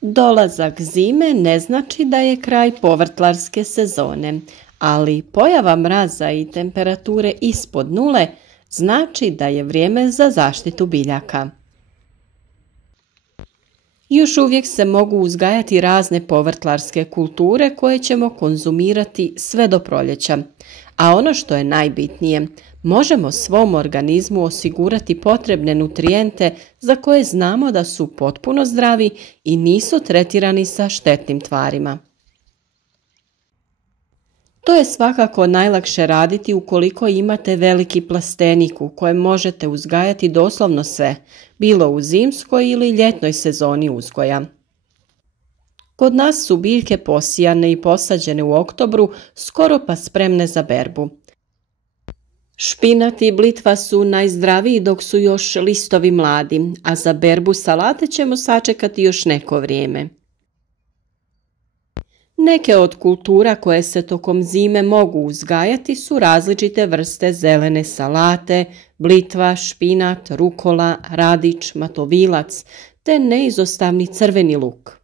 Dolazak zime ne znači da je kraj povrtlarske sezone, ali pojava mraza i temperature ispod nule znači da je vrijeme za zaštitu biljaka. Još uvijek se mogu uzgajati razne povrtlarske kulture koje ćemo konzumirati sve do proljeća, a ono što je najbitnije, možemo svom organizmu osigurati potrebne nutrijente za koje znamo da su potpuno zdravi i nisu tretirani sa štetnim tvarima. To je svakako najlakše raditi ukoliko imate veliki plastenik u kojem možete uzgajati doslovno sve, bilo u zimskoj ili ljetnoj sezoni uzgoja. Kod nas su biljke posijane i posađene u oktobru, skoro pa spremne za berbu. Špinat i blitva su najzdraviji dok su još listovi mladi, a za berbu salate ćemo sačekati još neko vrijeme. Neke od kultura koje se tokom zime mogu uzgajati su različite vrste zelene salate, blitva, špinat, rukola, radič, matovilac te neizostavni crveni luk.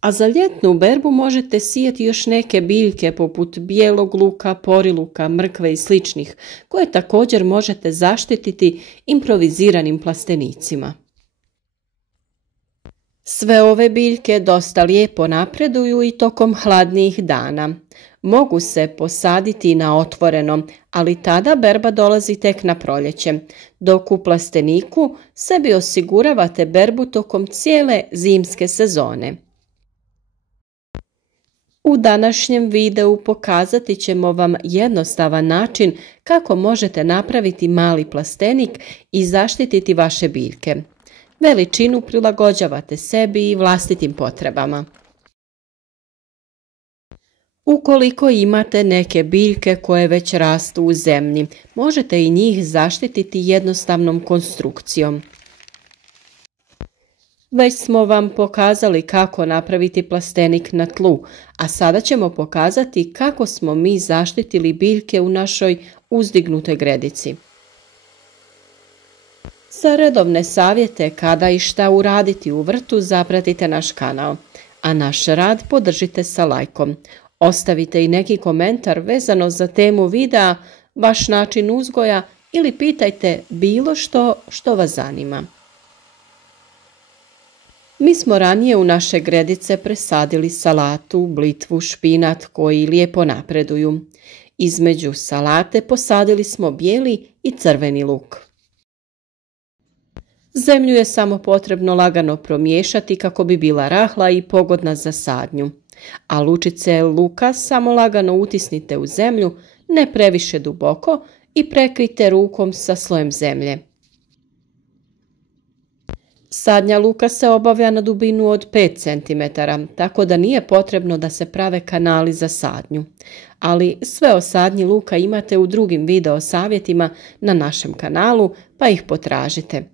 A za ljetnu berbu možete sijati još neke biljke poput bijelog luka, poriluka, mrkve i sličnih, koje također možete zaštititi improviziranim plastenicima. Sve ove biljke dosta lijepo napreduju i tokom hladnijih dana. Mogu se posaditi na otvorenom, ali tada berba dolazi tek na proljeće, dok u plasteniku sebi osiguravate berbu tokom cijele zimske sezone. U današnjem videu pokazati ćemo vam jednostavan način kako možete napraviti mali plastenik i zaštititi vaše biljke. Veličinu prilagođavate sebi i vlastitim potrebama. Ukoliko imate neke biljke koje već rastu u zemlji, možete i njih zaštititi jednostavnom konstrukcijom. Već smo vam pokazali kako napraviti plastenik na tlu, a sada ćemo pokazati kako smo mi zaštitili biljke u našoj uzdignutoj gredici. Za redovne savjete kada i šta uraditi u vrtu zapratite naš kanal, a naš rad podržite sa lajkom. Ostavite i neki komentar vezano za temu videa, vaš način uzgoja ili pitajte bilo što vas zanima. Mi smo ranije u naše gredice presadili salatu, blitvu, špinat koji lijepo napreduju. Između salate posadili smo bijeli i crveni luk. Zemlju je samo potrebno lagano promiješati kako bi bila rahla i pogodna za sadnju, a lučice luka samo lagano utisnite u zemlju, ne previše duboko i prekrijte rukom sa slojem zemlje. Sadnja luka se obavlja na dubinu od 5 cm, tako da nije potrebno da se prave kanali za sadnju. Ali sve o sadnji luka imate u drugim video savjetima na našem kanalu, pa ih potražite.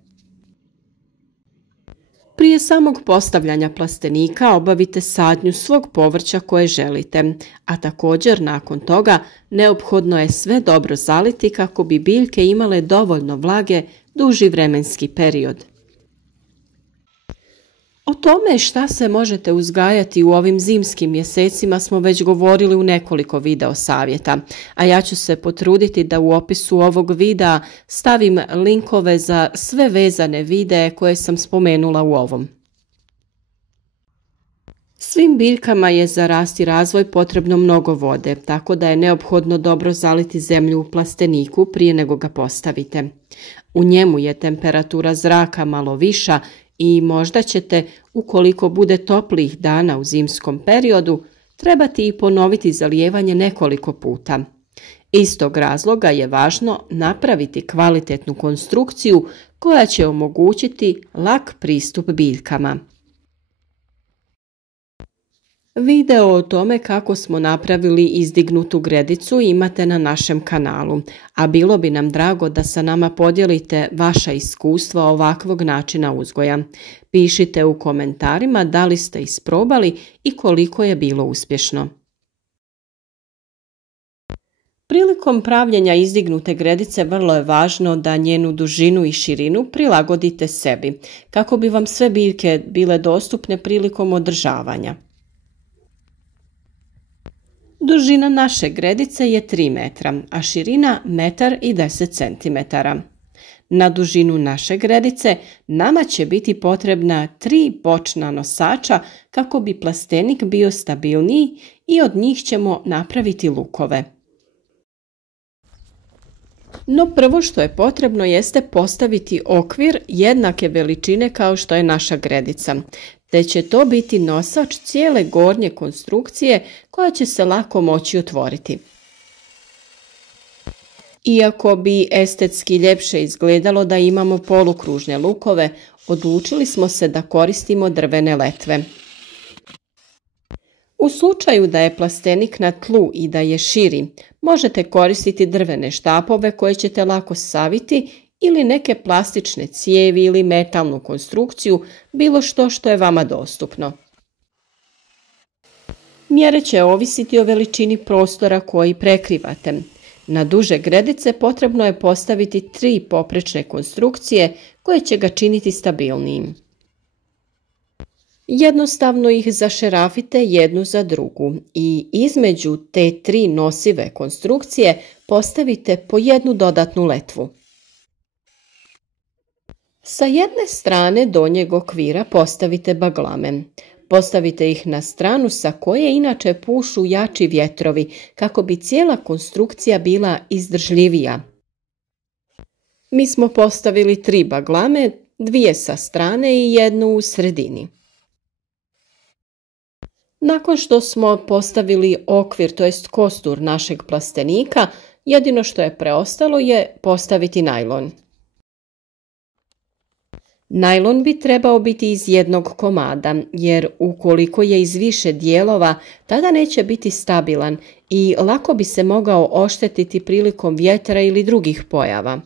Prije samog postavljanja plastenika obavite sadnju svog povrća koje želite, a također nakon toga neophodno je sve dobro zaliti kako bi biljke imale dovoljno vlage duži vremenski period. O tome šta se možete uzgajati u ovim zimskim mjesecima smo već govorili u nekoliko video savjeta, a ja ću se potruditi da u opisu ovog videa stavim linkove za sve vezane videe koje sam spomenula u ovom. Svim biljkama je za rast i razvoj potrebno mnogo vode, tako da je neophodno dobro zaliti zemlju u plasteniku prije nego ga postavite. U njemu je temperatura zraka malo viša i možda ćete, ukoliko bude toplijih dana u zimskom periodu, trebati i ponoviti zalijevanje nekoliko puta. Iz tog razloga je važno napraviti kvalitetnu konstrukciju koja će omogućiti lak pristup biljkama. Video o tome kako smo napravili izdignutu gredicu imate na našem kanalu, a bilo bi nam drago da sa nama podijelite vaša iskustva ovakvog načina uzgoja. Pišite u komentarima da li ste isprobali i koliko je bilo uspješno. Prilikom pravljenja izdignute gredice vrlo je važno da njenu dužinu i širinu prilagodite sebi, kako bi vam sve biljke bile dostupne prilikom održavanja. Dužina naše gredice je 3 metra, a širina 1,10 m. Na dužinu naše gredice nama će biti potrebna 3 bočna nosača kako bi plastenik bio stabilniji i od njih ćemo napraviti lukove. No prvo što je potrebno jeste postaviti okvir jednake veličine kao što je naša gredica, te će to biti nosač cijele gornje konstrukcije koja će se lako moći otvoriti. Iako bi estetski ljepše izgledalo da imamo polukružne lukove, odlučili smo se da koristimo drvene letve. U slučaju da je plastenik na tlu i da je širi, možete koristiti drvene štapove koje ćete lako saviti ili neke plastične cijevi ili metalnu konstrukciju, bilo što je vama dostupno. Mjere će ovisiti o veličini prostora koji prekrivate. Na duže gredice potrebno je postaviti 3 poprečne konstrukcije koje će ga činiti stabilnijim. Jednostavno ih zašerafite jednu za drugu i između te 3 nosive konstrukcije postavite po jednu dodatnu letvu. Sa jedne strane donjeg okvira postavite baglame. Postavite ih na stranu sa koje inače pušu jači vjetrovi kako bi cijela konstrukcija bila izdržljivija. Mi smo postavili 3 baglame, 2 sa strane i 1 u sredini. Nakon što smo postavili okvir, to jest kostur našeg plastenika, jedino što je preostalo je postaviti najlon. Najlon bi trebao biti iz jednog komada, jer ukoliko je iz više dijelova, tada neće biti stabilan i lako bi se mogao oštetiti prilikom vjetra ili drugih pojava.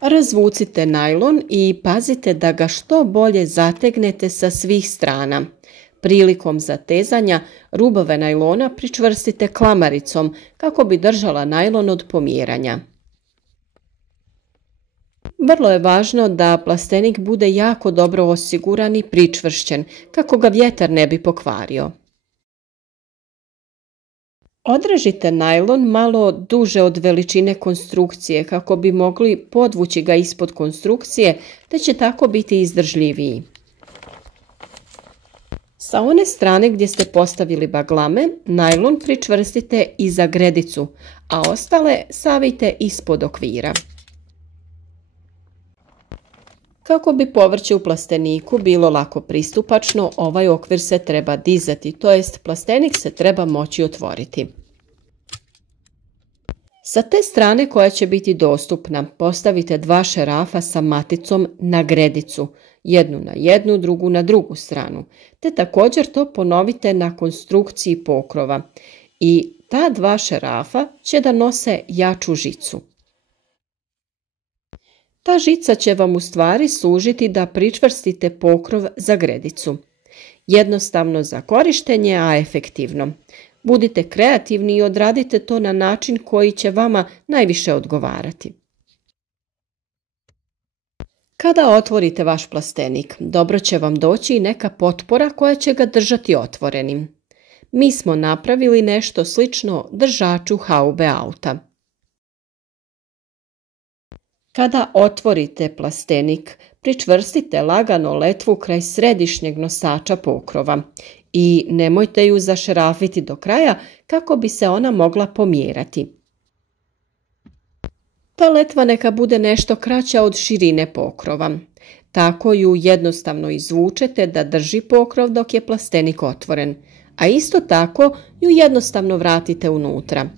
Razvucite najlon i pazite da ga što bolje zategnete sa svih strana. Prilikom zatezanja rubove najlona pričvrstite klamaricom kako bi držala najlon od pomjeranja. Vrlo je važno da plastenik bude jako dobro osiguran i pričvršćen kako ga vjetar ne bi pokvario. Odrežite najlon malo duže od veličine konstrukcije kako bi mogli podvući ga ispod konstrukcije, te će tako biti izdržljiviji. Sa one strane gdje ste postavili baglame, najlon pričvrstite iza gredicu, a ostale savijte ispod okvira. Kako bi povrće u plasteniku bilo lako pristupačno, ovaj okvir se treba dizati, to jest plastenik se treba moći otvoriti. Sa te strane koja će biti dostupna, postavite 2 šerafa sa maticom na gredicu, jednu na jednu, drugu na drugu stranu, te također to ponovite na konstrukciji pokrova i ta 2 šerafa će da nose jaču žicu. Ta žica će vam u stvari služiti da pričvrstite pokrov za gredicu. Jednostavno za korištenje, a efektivno. Budite kreativni i odradite to na način koji će vama najviše odgovarati. Kada otvorite vaš plastenik, dobro će vam doći i neka potpora koja će ga držati otvorenim. Mi smo napravili nešto slično držaču haube auta. Kada otvorite plastenik, pričvrstite lagano letvu kraj središnjeg nosača pokrova i nemojte ju zašerafiti do kraja kako bi se ona mogla pomjerati. Ta letva neka bude nešto kraća od širine pokrova. Tako ju jednostavno izvučete da drži pokrov dok je plastenik otvoren, a isto tako ju jednostavno vratite unutra.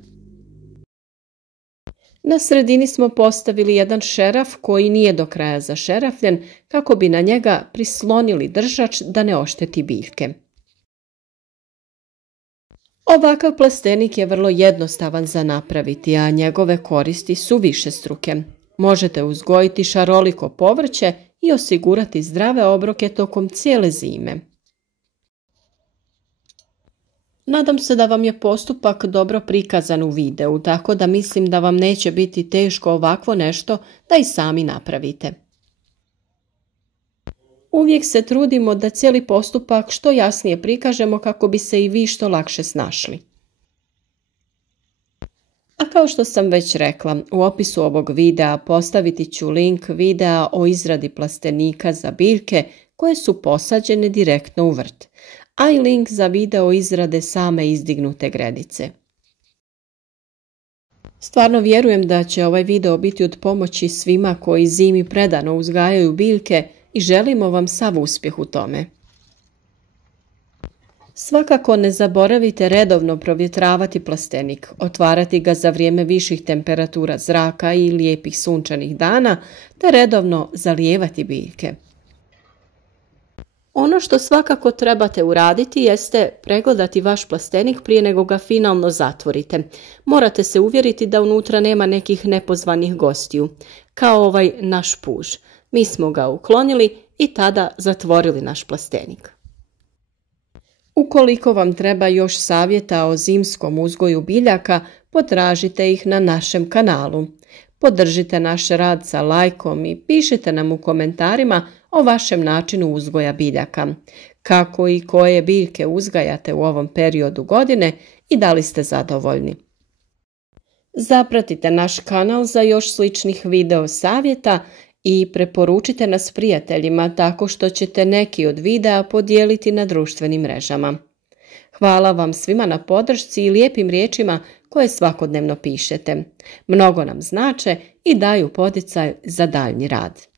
Na sredini smo postavili jedan šeraf koji nije do kraja zašerafljen kako bi na njega prislonili držač da ne ošteti biljke. Ovakav plastenik je vrlo jednostavan za napraviti, a njegove koristi su višestruke. Možete uzgojiti šaroliko povrće i osigurati zdrave obroke tokom cijele zime. Nadam se da vam je postupak dobro prikazan u videu, tako da mislim da vam neće biti teško ovakvo nešto da i sami napravite. Uvijek se trudimo da cijeli postupak što jasnije prikažemo kako bi se i vi što lakše snašli. A kao što sam već rekla, u opisu ovog videa postaviti ću link videa o izradi plastenika za biljke koje su posađene direktno u vrt, a i link za video izrade same izdignute gredice. Stvarno vjerujem da će ovaj video biti od pomoći svima koji zimi predano uzgajaju biljke i želimo vam sav uspjeh u tome. Svakako ne zaboravite redovno provjetravati plastenik, otvarati ga za vrijeme viših temperatura zraka i lijepih sunčanih dana, te redovno zalijevati biljke. Ono što svakako trebate uraditi jeste pregledati vaš plastenik prije nego ga finalno zatvorite. Morate se uvjeriti da unutra nema nekih nepozvanih gostiju, kao ovaj naš puž. Mi smo ga uklonili i tada zatvorili naš plastenik. Ukoliko vam treba još savjeta o zimskom uzgoju biljaka, potražite ih na našem kanalu. Podržite naš rad sa lajkom i pišite nam u komentarima o vašem načinu uzgoja biljaka, kako i koje biljke uzgajate u ovom periodu godine i da li ste zadovoljni. Zapratite naš kanal za još sličnih video savjeta i preporučite nas prijateljima tako što ćete neki od videa podijeliti na društvenim mrežama. Hvala vam svima na podršci i lijepim riječima koje svakodnevno pišete. Mnogo nam znače i daju poticaj za daljnji rad.